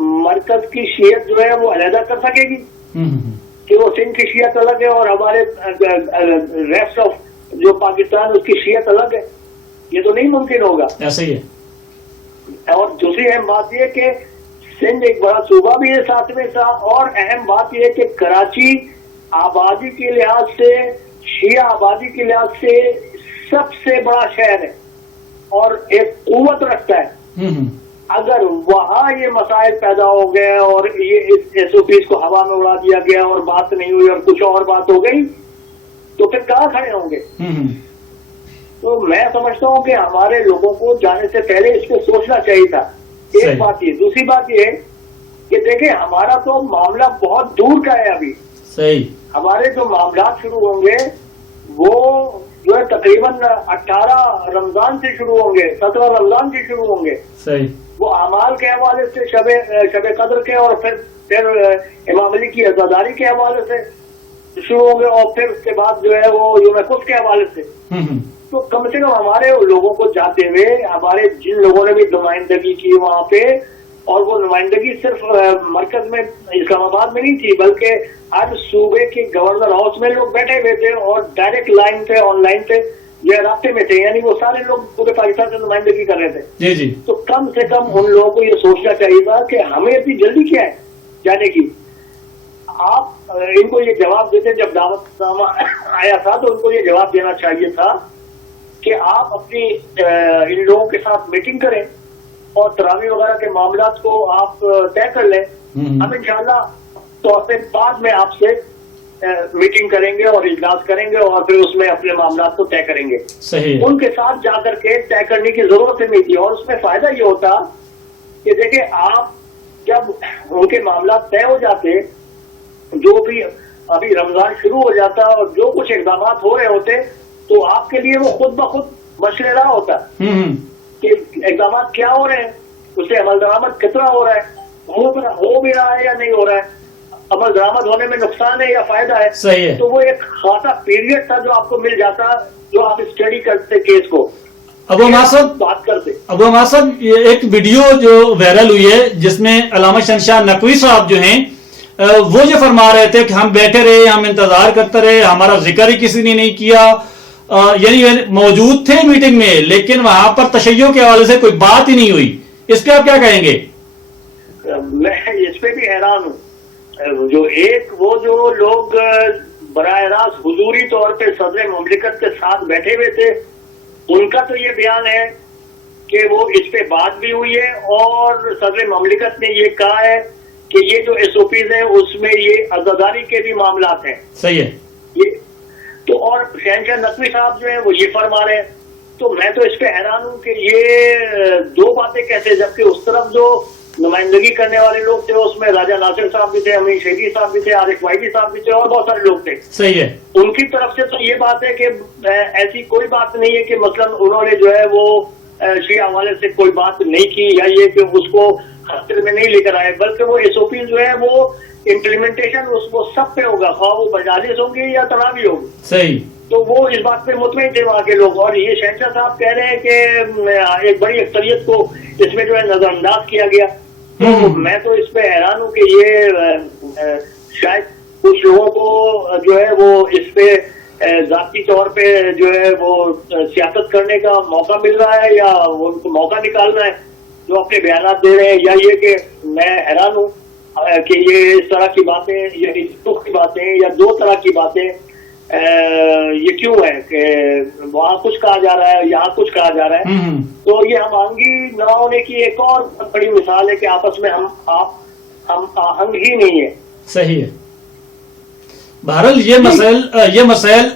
مرکز کی شیعت جو ہے وہ علیحدہ کر سکے گی کہ وہ سندھ کی شیعت الگ ہے اور ہمارے ریسٹ آف جو پاکستان اس کی شیعت الگ ہے؟ یہ تو نہیں ممکن ہوگا. ایسا ہی ہے. اور دوسری اہم بات یہ کہ سندھ ایک بڑا صوبہ بھی ہے ساتھ میں ساتھ، اور اہم بات یہ کہ کراچی آبادی کے لحاظ سے، شیعہ آبادی کے لحاظ سے سب سے بڑا شہر ہے اور ایک قوت رکھتا ہے. اگر وہاں یہ مسائل پیدا ہو گئے اور یہ ایس او پیز کو ہوا میں اڑا دیا گیا اور بات نہیں ہوئی اور کچھ اور بات ہو گئی تو پھر کہاں کھڑے ہوں گے؟ تو میں سمجھتا ہوں کہ ہمارے لوگوں کو جانے سے پہلے اس پہ سوچنا چاہیے تھا. ایک بات یہ. دوسری بات یہ کہ دیکھیں ہمارا تو معاملہ بہت دور کا ہے ابھی. صحیح. ہمارے جو معاملات شروع ہوں گے وہ جو ہے تقریباً 18 رمضان سے شروع ہوں گے، 17 رمضان سے شروع ہوں گے. صحیح. وہ اعمال کے حوالے سے شب قدر کے، اور پھر امام علی کی عزاداری کے حوالے سے شروع ہوں گے، اور پھر اس کے بعد جو ہے وہ یوم قدس کے حوالے سے. تو کم سے کم ہمارے لوگوں کو جاتے ہوئے، ہمارے جن لوگوں نے بھی نمائندگی کی وہاں پہ، اور وہ نمائندگی صرف مرکز میں اسلام آباد میں نہیں تھی بلکہ ہر صوبے کے گورنر ہاؤس میں لوگ بیٹھے ہوئے تھے اور ڈائریکٹ لائن پہ آن لائن پہ یہ رابطے میں تھے، یعنی وہ سارے لوگ پورے پاکستان سے نمائندگی کر رہے تھے. جی جی. تو کم سے کم ان لوگوں کو یہ سوچنا چاہیے تھا کہ ہمیں اتنی جلدی کیا ہے جانے کی. آپ ان کو یہ جواب دیتے، جب دعوت نامہ آیا تھا تو ان کو یہ جواب دینا چاہیے تھا کہ آپ اپنی ان لوگوں کے ساتھ میٹنگ کریں اور تراویح وغیرہ کے معاملات کو آپ طے کر لیں. ہم انشاءاللہ طور پہ بعد میں آپ سے میٹنگ کریں گے اور اجلاس کریں گے اور پھر اس میں اپنے معاملات کو طے کریں گے. صحیح. ان کے ساتھ جا کر کے طے کرنے کی ضرورت نہیں تھی. اور اس میں فائدہ یہ ہوتا کہ دیکھیں آپ جب ان کے معاملات طے ہو جاتے، جو بھی ابھی رمضان شروع ہو جاتا اور جو کچھ اقدامات ہو رہے ہوتے تو آپ کے لیے وہ خود بخود مشورہ ہوتا کہ اقدامات کیا ہو رہے ہیں، اس سے عمل درآمد کتنا ہو رہا ہے، ہو بھی رہا ہے یا نہیں ہو رہا ہے، عمل درآمد ہونے میں نقصان ہے یا فائدہ ہے. صحیح ہے. تو وہ ایک خاصا پیریڈ تھا جو آپ کو مل جاتا، جو آپ اسٹڈی کرتے کیس کو. ابو ماسد بات کرتے. ابو ماسد، یہ ایک ویڈیو جو وائرل ہوئی ہے جس میں علامہ شہنشاہ نقوی صاحب جو ہیں وہ یہ فرما رہے تھے کہ ہم بیٹھے رہے، ہم انتظار کرتے رہے، ہمارا ذکر ہی کسی نے نہیں کیا. یعنی موجود تھے میٹنگ میں لیکن وہاں پر تشیع کے حوالے سے کوئی بات ہی نہیں ہوئی. اس پہ آپ کیا کہیں گے؟ میں اس پہ بھی حیران ہوں. وہ جو لوگ براہ راست حضوری طور پہ صدر مملکت کے ساتھ بیٹھے ہوئے تھے، ان کا تو یہ بیان ہے کہ وہ اس پہ بات بھی ہوئی ہے اور صدر مملکت نے یہ کہا ہے کہ یہ جو ایس او پیز ہیں اس میں یہ عزاداری کے بھی معاملات ہیں. صحیح ہے. یہ تو اور شہنشاہ نقوی صاحب جو ہیں وہ یہ فرما رہے ہیں. تو میں تو اس پہ حیران ہوں کہ یہ دو باتیں کیسے، جبکہ اس طرف جو نمائندگی کرنے والے لوگ تھے اس میں راجہ ناصر صاحب بھی تھے، امین شہیدی صاحب بھی تھے، عارف وحیدی صاحب بھی تھے اور بہت سارے لوگ تھے. صحیح ہے. ان کی طرف سے تو یہ بات ہے کہ ایسی کوئی بات نہیں ہے کہ مثلا انہوں نے جو ہے وہ شیعہ حوالے سے کوئی بات نہیں کی یا یہ کہ اس کو خطر میں نہیں لے کر آئے، بلکہ وہ ایس او پی جو ہے وہ امپلیمنٹیشن وہ سب پہ ہوگا، خواہ وہ مجالس ہوں گی یا تراویح ہوگی. صحیح. تو وہ اس بات پہ مطمئن تھے وہاں کے لوگ. اور یہ شہنشاہ صاحب کہہ رہے ہیں کہ ایک بڑی اکثریت کو اس میں جو ہے نظر انداز کیا گیا. تو میں تو اس پہ حیران ہوں کہ یہ شاید کچھ لوگوں کو جو ہے وہ اس پہ ذاتی طور پہ جو ہے وہ سیاست کرنے کا موقع مل رہا ہے یا ان کو موقع نکالنا ہے جو اپنے بیانات دے رہے ہیں، یا یہ کہ میں حیران ہوں کہ یہ اس طرح کی باتیں یا دکھ کی باتیں یا دو طرح کی باتیں یہ کیوں ہے کہ وہاں کچھ کہا جا رہا ہے یہاں کچھ کہا جا رہا ہے. تو یہ ہم آہنگی نہ ہونے کی ایک اور بڑی مثال ہے کہ آپس میں ہم آہنگ ہی نہیں ہے. صحیح ہے. بہرحال یہ مسائل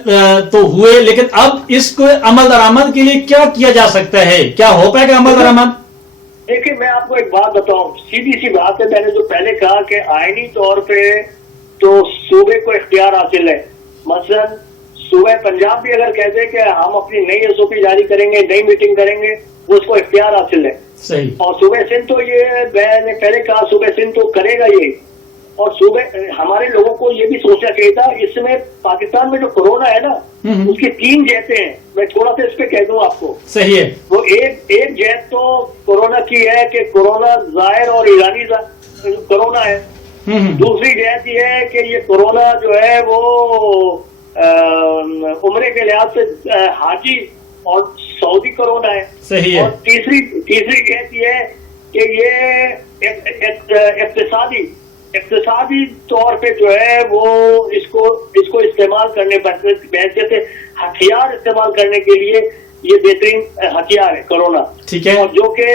تو ہوئے، لیکن اب اس کو عمل درآمد کے لیے کیا کیا جا سکتا ہے؟ کیا ہو پائے گا عمل درآمد؟ دیکھیں میں آپ کو ایک بات بتاؤں، سیدھی سی بات ہے. میں نے جو پہلے کہا کہ آئینی طور پہ تو صوبے کو اختیار حاصل ہے. مثلا صوبہ پنجاب بھی اگر کہتے ہیں کہ ہم اپنی نئی ایس او پی جاری کریں گے، نئی میٹنگ کریں گے، وہ اس کو اختیار حاصل ہے. صحیح. اور صوبہ سندھ تو یہ میں نے پہلے کہا صوبہ سندھ تو کرے گا یہ، اور صوبے ہمارے لوگوں کو یہ بھی سوچنا چاہیے تھا. اس میں پاکستان میں جو کورونا ہے نا اس کی 3 جہتیں ہیں. میں تھوڑا سا اس پہ کہہ دوں آپ کو. صحیح ہے. وہ ایک جہت تو کورونا کی ہے کہ کورونا ظاہر اور ایرانی کورونا ہے. دوسری جہت یہ ہے کہ یہ کورونا جو ہے وہ عمرے کے لحاظ سے حاجی اور سعودی کورونا ہے. صحیح ہے. اور تیسری جہت یہ ہے کہ یہ اقتصادی طور پہ جو ہے وہ اس کو استعمال کرنے بحثیت سے ہتھیار استعمال کرنے کے لیے یہ بہترین ہتھیار ہے کورونا. ٹھیک ہے. اور جو کہ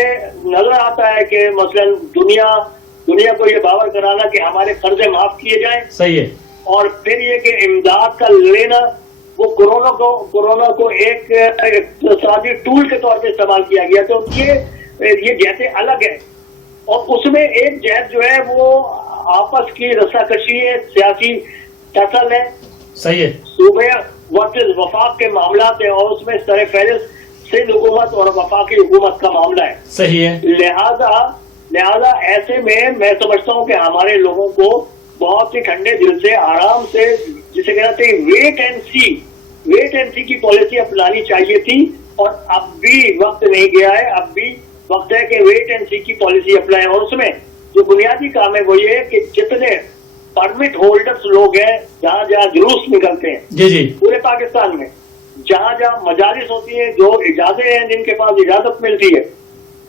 نظر آتا ہے کہ مثلاً دنیا کو یہ باور کرانا کہ ہمارے قرضے معاف کیے جائیں. صحیح ہے. اور پھر یہ کہ امداد کا لینا وہ کورونا کو ایک اقتصادی ٹول کے طور پہ استعمال کیا گیا. تو یہ جہتیں الگ ہیں. اور اس میں ایک جہت جو ہے وہ آپس کی رساکشی ہے, سیاسی فصل ہے. صحیح ہے. صوبے وفاق کے معاملات ہیں اور اس میں سر فہرست سندھ حکومت اور وفاقی حکومت کا معاملہ ہے. صحیح ہے. لہذا ایسے میں سمجھتا ہوں کہ ہمارے لوگوں کو بہت ہی ٹھنڈے دل سے آرام سے جسے کہتے ہیں ویٹ اینڈ سی کی پالیسی اپنانی چاہیے تھی. اور اب بھی وقت نہیں گیا ہے. اب بھی وقت ہے کہ ویٹ اینڈ سی کی پالیسی اپنائیں. اور اس میں جو بنیادی کام ہے وہ یہ ہے کہ جتنے پرمٹ ہولڈرز لوگ ہیں جہاں جلوس نکلتے ہیں پورے پاکستان میں, جہاں مجالس ہوتی ہیں, جو اجازتیں ہیں جن کے پاس اجازت ملتی ہے,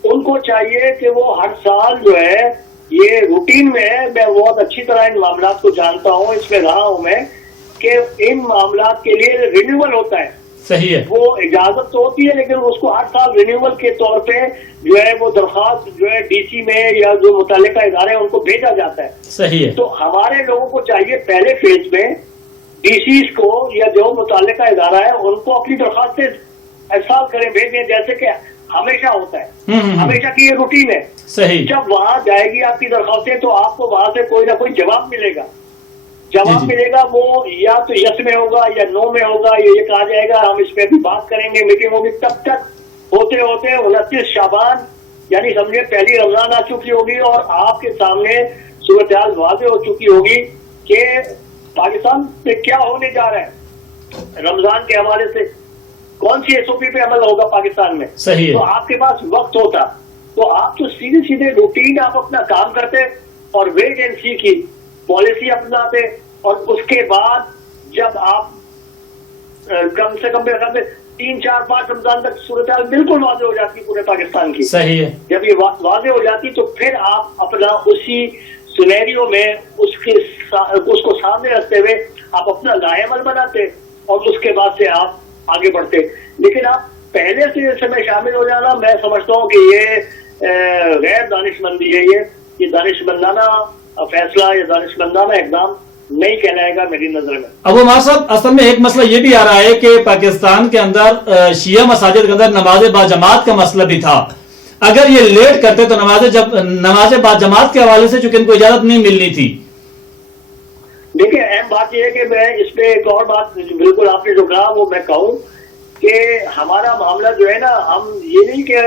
ان کو چاہیے کہ وہ ہر سال جو ہے یہ روٹین میں ہے. میں بہت اچھی طرح ان معاملات کو جانتا ہوں, اس میں رہا ہوں میں, کہ ان معاملات کے لیے رینیول ہوتا ہے. صحیح ہے. وہ اجازت تو ہوتی ہے لیکن اس کو ہر سال رینیول کے طور پہ جو ہے وہ درخواست جو ہے ڈی سی میں یا جو متعلقہ ادارے ہیں ان کو بھیجا جاتا ہے. صحیح ہے. تو ہمارے لوگوں کو چاہیے پہلے فیز میں ڈی سیز کو یا جو متعلقہ ادارہ ہے ان کو اپنی درخواستیں ارسال کریں, بھیجیں, جیسے کہ ہمیشہ ہوتا ہے. ہمیشہ کی یہ روٹین ہے. صحیح. جب وہاں جائے گی آپ کی درخواستیں تو آپ کو وہاں سے کوئی نہ کوئی جواب ملے گا. ملے گا وہ یا تو یس میں ہوگا یا نو میں ہوگا. یہ کہا جائے گا ہم اس پہ بھی بات کریں گے, میٹنگ ہوگی. تب تک ہوتے 29 شعبان یعنی سمجھے پہلی رمضان آ چکی ہوگی اور آپ کے سامنے صورتحال واضح ہو چکی ہوگی کہ پاکستان سے کیا ہونے جا رہا ہے. رمضان کے حوالے سے کون سی SOP پہ عمل ہوگا پاکستان میں. صحیح. تو آپ کے پاس وقت ہوتا تو آپ تو سیدھے روٹین آپ اپنا کام کرتے اور ویٹ اینڈ سی کی پالیسی اپناتے. اور اس کے بعد جب آپ کم سے کم 3, 4, 5 رمضان تک صورتحال بالکل واضح ہو جاتی پورے پاکستان کی. صحیح ہے. جب یہ واضح ہو جاتی تو پھر آپ اپنا اسی سینیریو میں اس کو سامنے رکھتے ہوئے آپ اپنا لاہ عمل بناتے اور اس کے بعد سے آپ آگے بڑھتے. لیکن آپ پہلے سے اس میں شامل ہو جانا میں سمجھتا ہوں کہ یہ غیر دانشمندی ہے. یہ دانشمندانہ فیصلہ یا دانشمندانہ اقدام نہیں کہلائے گا میری نظر میں. اب عمار صاحب اصل میں ایک مسئلہ یہ بھی آ رہا ہے کہ پاکستان کے اندر شیعہ مساجد کے اندر نماز با جماعت کا مسئلہ بھی تھا. اگر یہ لیٹ کرتے تو نماز با جماعت کے حوالے سے چونکہ ان کو اجازت نہیں ملنی تھی. دیکھیں اہم بات یہ ہے کہ میں اس پہ ایک اور بات بالکل آپ نے جو کہا وہ میں کہوں کہ ہمارا معاملہ جو ہے نا, ہم یہ نہیں کہ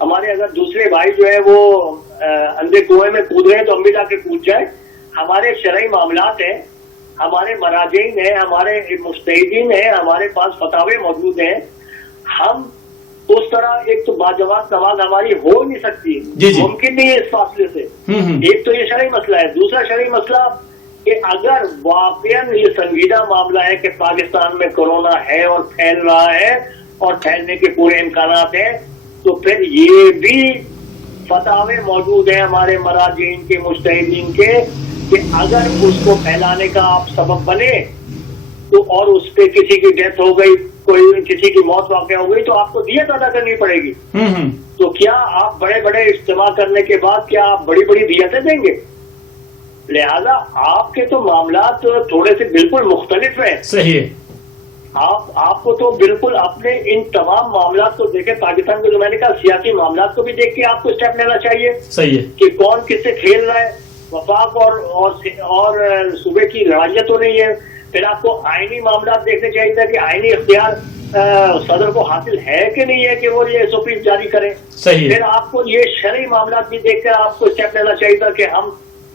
ہمارے اگر دوسرے بھائی جو ہے وہ اندھے کنویں میں کود رہے ہیں تو ہم بھی جا کے کود جائیں. ہمارے شرعی معاملات ہیں, ہمارے مراجعین ہیں, ہمارے مجتہدین ہیں, ہمارے پاس فتاوے موجود ہیں. ہم اس طرح ایک تو باجماعت نماز ہماری ہو نہیں سکتی, ممکن نہیں ہے اس فاصلے سے. ایک تو یہ شرعی مسئلہ ہے. دوسرا شرعی مسئلہ کہ اگر واقعاً یہ سنجیدہ معاملہ ہے کہ پاکستان میں کورونا ہے اور پھیل رہا ہے اور پھیلنے کے پورے امکانات ہیں تو پھر یہ بھی فتاوے موجود ہیں ہمارے مراجعین کے, مجتہدین کے, کہ اگر اس کو پھیلانے کا آپ سبب بنے تو اور اس پہ کسی کی ڈیتھ ہو گئی, کوئی کسی کی موت واقع ہو گئی تو آپ کو دیت ادا کرنی پڑے گی. تو کیا آپ بڑے بڑے اجتماع کرنے کے بعد کیا آپ بڑی بڑی دیتیں دیں گے؟ لہذا آپ کے تو معاملات تھوڑے سے بالکل مختلف ہیں. صحیح. آپ کو تو بالکل اپنے ان تمام معاملات کو دیکھیں, پاکستان کے جو میں نے کہا سیاسی معاملات کو بھی دیکھ کے آپ کو اسٹیپ لینا چاہیے. صحیح ہے. کہ کون کس سے کھیل رہا ہے, وفاق اور صوبے کی لڑائیاں تو نہیں ہے. پھر آپ کو آئینی معاملات دیکھنے چاہیے تھا کہ آئینی اختیار صدر کو حاصل ہے کہ نہیں ہے کہ وہ یہ SOP جاری کریں. صحیح. پھر آپ کو یہ شرعی معاملات بھی دیکھ کر آپ کو اسٹیپ لینا چاہیے تھا کہ ہم